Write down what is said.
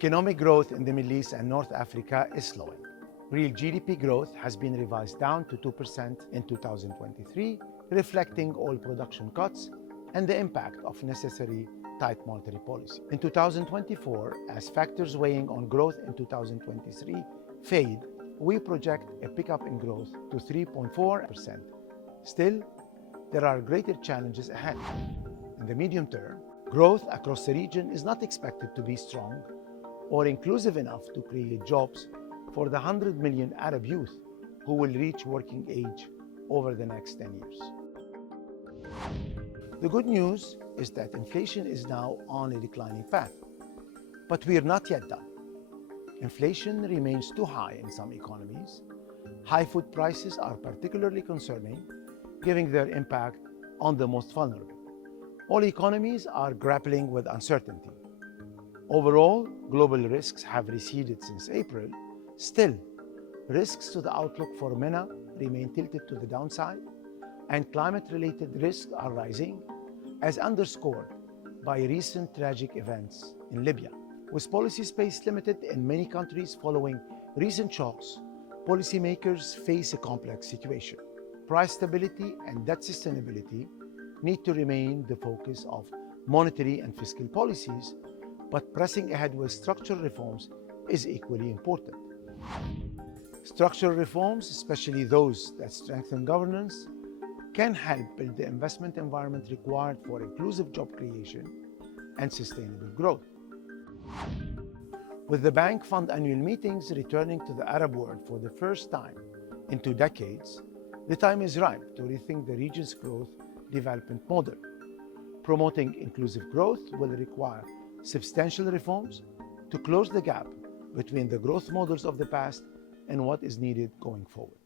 Economic growth in the Middle East and North Africa is slowing. Real GDP growth has been revised down to 2% in 2023, reflecting oil production cuts and the impact of necessary tight monetary policy. In 2024, as factors weighing on growth in 2023 fade, we project a pickup in growth to 3.4%. Still, there are greater challenges ahead. In the medium term, growth across the region is not expected to be strong or inclusive enough to create jobs for the 100 million Arab youth who will reach working age over the next 10 years. The good news is that inflation is now on a declining path, but we are not yet done. Inflation remains too high in some economies. High food prices are particularly concerning, given their impact on the most vulnerable. All economies are grappling with uncertainty. Overall, global risks have receded since April. Still, risks to the outlook for MENA remain tilted to the downside, and climate-related risks are rising, as underscored by recent tragic events in Libya. With policy space limited in many countries following recent shocks, policymakers face a complex situation. Price stability and debt sustainability need to remain the focus of monetary and fiscal policies, but pressing ahead with structural reforms is equally important. Structural reforms, especially those that strengthen governance, can help build the investment environment required for inclusive job creation and sustainable growth. With the Bank Fund annual meetings returning to the Arab world for the first time in 2 decades, the time is ripe to rethink the region's growth development model. Promoting inclusive growth will require substantial reforms to close the gap between the growth models of the past and what is needed going forward.